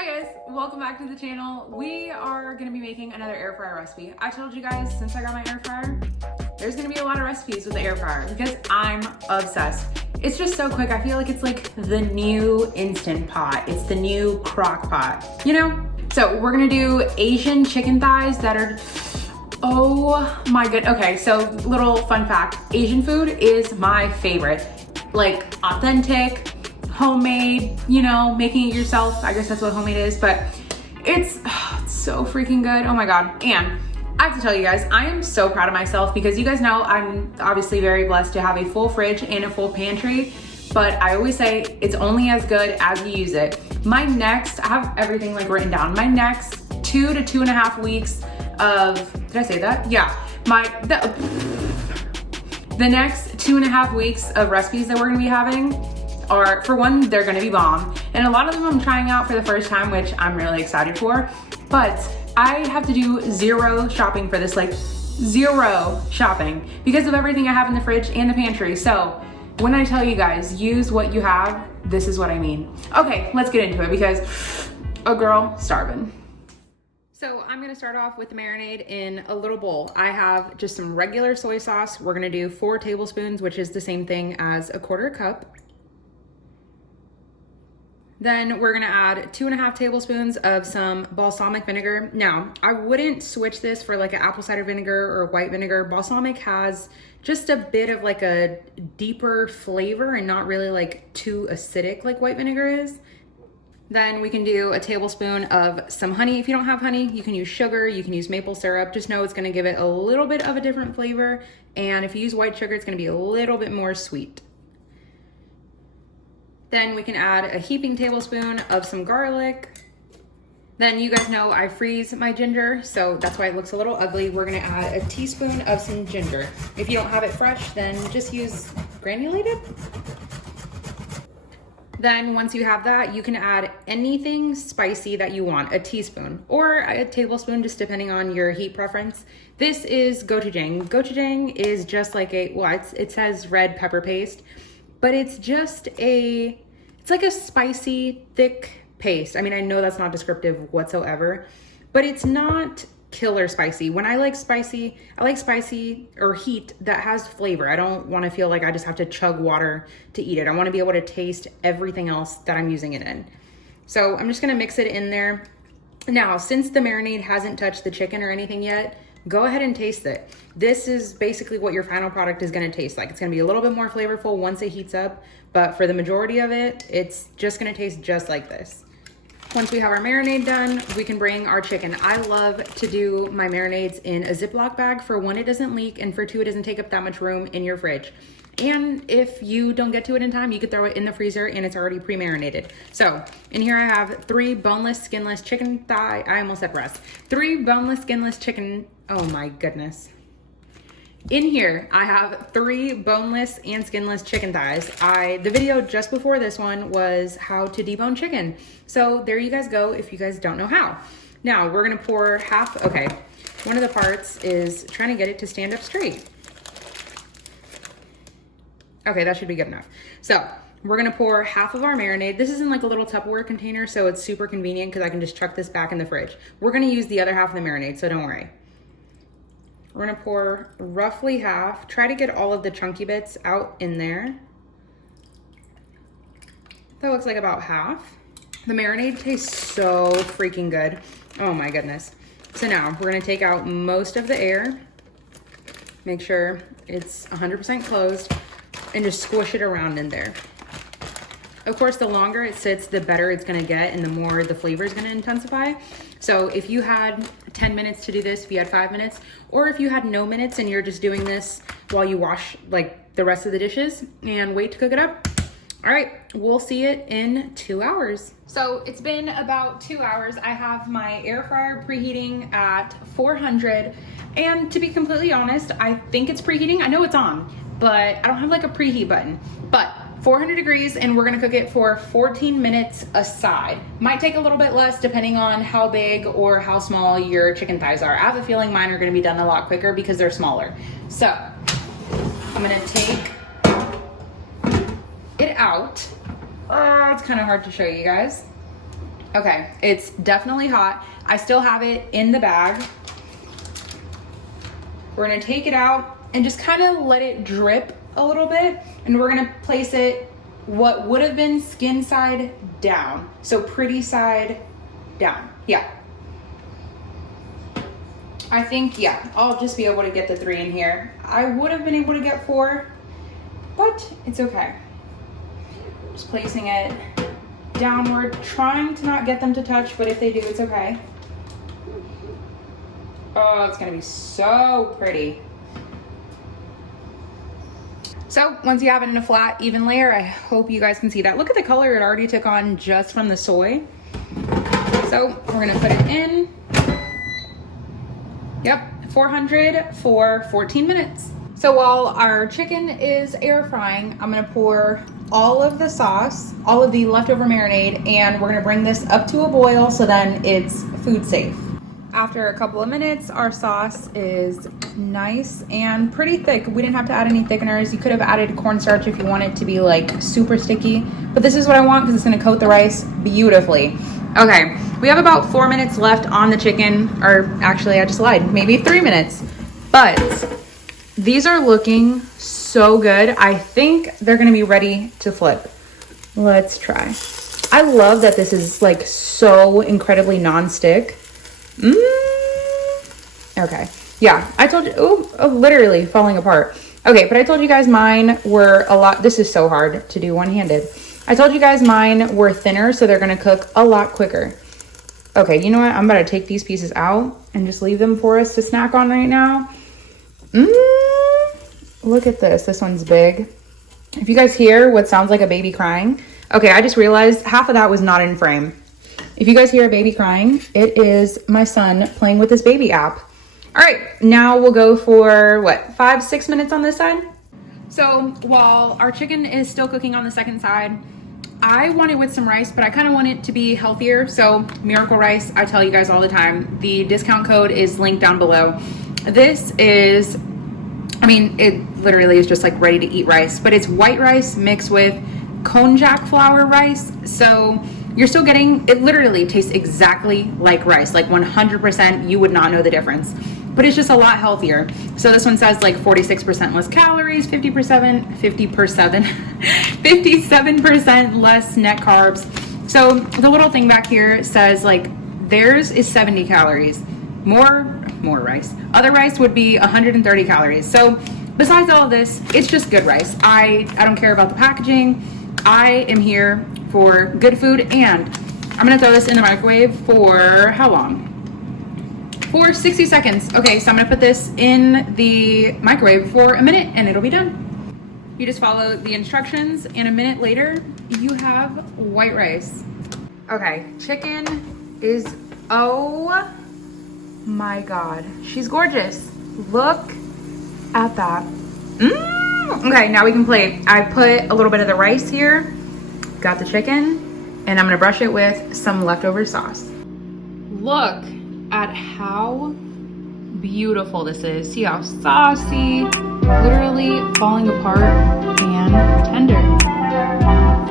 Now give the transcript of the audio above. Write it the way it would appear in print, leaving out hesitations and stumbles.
Hi guys, welcome back to the channel. We are gonna be making another air fryer recipe. I told you guys since I got my air fryer, there's gonna be a lot of recipes with the air fryer because I'm obsessed. It's just so quick. I feel like it's like the new Instant Pot. It's the new crock pot, you know? So we're gonna do Asian chicken thighs that are, oh my good. Okay, so little fun fact, Asian food is my favorite. Like authentic, homemade, you know, making it yourself. I guess that's what homemade is, but it's so freaking good. Oh my God. And I have to tell you guys, I am so proud of myself because you guys know I'm obviously very blessed to have a full fridge and a full pantry, but I always say it's only as good as you use it. My next, I have everything like written down. My next 2 to 2.5 weeks of, did I say that? Yeah. The next 2.5 weeks of recipes that we're gonna be having are, for one, they're gonna be bomb. And a lot of them I'm trying out for the first time, which I'm really excited for. But I have to do zero shopping for this, like zero shopping, because of everything I have in the fridge and the pantry. So when I tell you guys, use what you have, this is what I mean. Okay, let's get into it because a girl starving. So I'm gonna start off with the marinade in a little bowl. I have just some regular soy sauce. We're gonna do 4 tablespoons, which is the same thing as 1/4 cup. Then we're gonna add 2.5 tablespoons of some balsamic vinegar. Now, I wouldn't switch this for like an apple cider vinegar or white vinegar. Balsamic has just a bit of like a deeper flavor and not really like too acidic like white vinegar is. Then we can do a tablespoon of some honey. If you don't have honey, you can use sugar, you can use maple syrup. Just know it's gonna give it a little bit of a different flavor. And if you use white sugar, it's gonna be a little bit more sweet. Then we can add a heaping tablespoon of some garlic. Then you guys know I freeze my ginger, so that's why it looks a little ugly. We're gonna add a teaspoon of some ginger. If you don't have it fresh, then just use granulated. Then once you have that, you can add anything spicy that you want, a teaspoon or a tablespoon, just depending on your heat preference. This is gochujang. Gochujang is just like it says red pepper paste, but it's just it's like a spicy, thick paste. I mean, I know that's not descriptive whatsoever, but it's not killer spicy. When I like spicy or heat that has flavor. I don't want to feel like I just have to chug water to eat it. I want to be able to taste everything else that I'm using it in. So I'm just gonna mix it in there. Now, since the marinade hasn't touched the chicken or anything yet, go ahead and taste it. This is basically what your final product is gonna taste like. It's gonna be a little bit more flavorful once it heats up, but for the majority of it, it's just gonna taste just like this. Once we have our marinade done, we can bring our chicken. I love to do my marinades in a Ziploc bag. For one, it doesn't leak, and for two, it doesn't take up that much room in your fridge. And if you don't get to it in time, you could throw it in the freezer and it's already pre-marinated. So in here I have 3 boneless, skinless chicken thigh. I almost said breast. 3 boneless, skinless chicken. Oh my goodness. In here, I have 3 boneless and skinless chicken thighs. The video just before this one was how to debone chicken. So there you guys go if you guys don't know how. Now we're gonna pour half, okay. One of the parts is trying to get it to stand up straight. Okay, that should be good enough. So we're gonna pour half of our marinade. This is in like a little Tupperware container, so it's super convenient because I can just chuck this back in the fridge. We're gonna use the other half of the marinade, so don't worry. We're gonna pour roughly half. Try to get all of the chunky bits out in there. That looks like about half. The marinade tastes so freaking good. Oh my goodness. So now we're gonna take out most of the air. Make sure it's 100% closed and just squish it around in there. Of course, the longer it sits, the better it's gonna get and the more the flavor is gonna intensify. So if you had 10 minutes to do this, if you had 5 minutes, or if you had no minutes and you're just doing this while you wash like the rest of the dishes and wait to cook it up. All right, we'll see it in 2 hours. So it's been about 2 hours. I have my air fryer preheating at 400. And to be completely honest, I think it's preheating. I know it's on, but I don't have like a preheat button. But 400 degrees, and we're gonna cook it for 14 minutes aside. Might take a little bit less depending on how big or how small your chicken thighs are. I have a feeling mine are gonna be done a lot quicker because they're smaller. So I'm gonna take it out. It's kind of hard to show you guys. Okay, it's definitely hot. I still have it in the bag. We're gonna take it out and just kind of let it drip a little bit. And we're gonna place it what would have been skin side down. So pretty side down, yeah. I think, yeah, I'll just be able to get the 3 in here. I would have been able to get 4, but it's okay. Just placing it downward, trying to not get them to touch, but if they do, it's okay. Oh, it's gonna be so pretty. So once you have it in a flat, even layer, I hope you guys can see that. Look at the color it already took on just from the soy. So we're gonna put it in. Yep, 400 for 14 minutes. So while our chicken is air frying, I'm gonna pour all of the sauce, all of the leftover marinade, and we're gonna bring this up to a boil so then it's food safe. After a couple of minutes, our sauce is nice and pretty thick. We didn't have to add any thickeners. You could have added cornstarch if you want it to be like super sticky, but this is what I want because it's gonna coat the rice beautifully. Okay, we have about 4 minutes left on the chicken, or actually I just lied, maybe 3 minutes. But these are looking so good. I think they're gonna be ready to flip. Let's try. I love that this is like so incredibly non-stick. Okay, yeah, I told you, oh, literally falling apart. Okay, but I told you guys mine were a lot, this is so hard to do one-handed. I told you guys mine were thinner, so they're gonna cook a lot quicker. Okay, you know what? I'm about to take these pieces out and just leave them for us to snack on right now. Look at this. This one's big. If you guys hear what sounds like a baby crying, okay, I just realized half of that was not in frame. If you guys hear a baby crying, it is my son playing with this baby app. All right, now we'll go for what, 5-6 minutes on this side? So while our chicken is still cooking on the second side, I want it with some rice, but I kind of want it to be healthier. So Miracle Rice, I tell you guys all the time, the discount code is linked down below. This is, I mean, it literally is just like ready to eat rice, but it's white rice mixed with konjac flour rice. So you're still getting, it literally tastes exactly like rice, like 100%, you would not know the difference, but it's just a lot healthier. So this one says like 46% less calories, 57% less net carbs. So the little thing back here says like theirs is 70 calories, more rice. Other rice would be 130 calories. So besides all of this, it's just good rice. I don't care about the packaging. I am here for good food, and I'm gonna throw this in the microwave for how long? For 60 seconds. Okay, so I'm gonna put this in the microwave for a minute and it'll be done. You just follow the instructions and a minute later, you have white rice. Okay, chicken is, oh my God, she's gorgeous. Look at that. Okay, now we can plate. I put a little bit of the rice here, got the chicken, and I'm gonna brush it with some leftover sauce. Look at how beautiful this is. See how saucy, literally falling apart.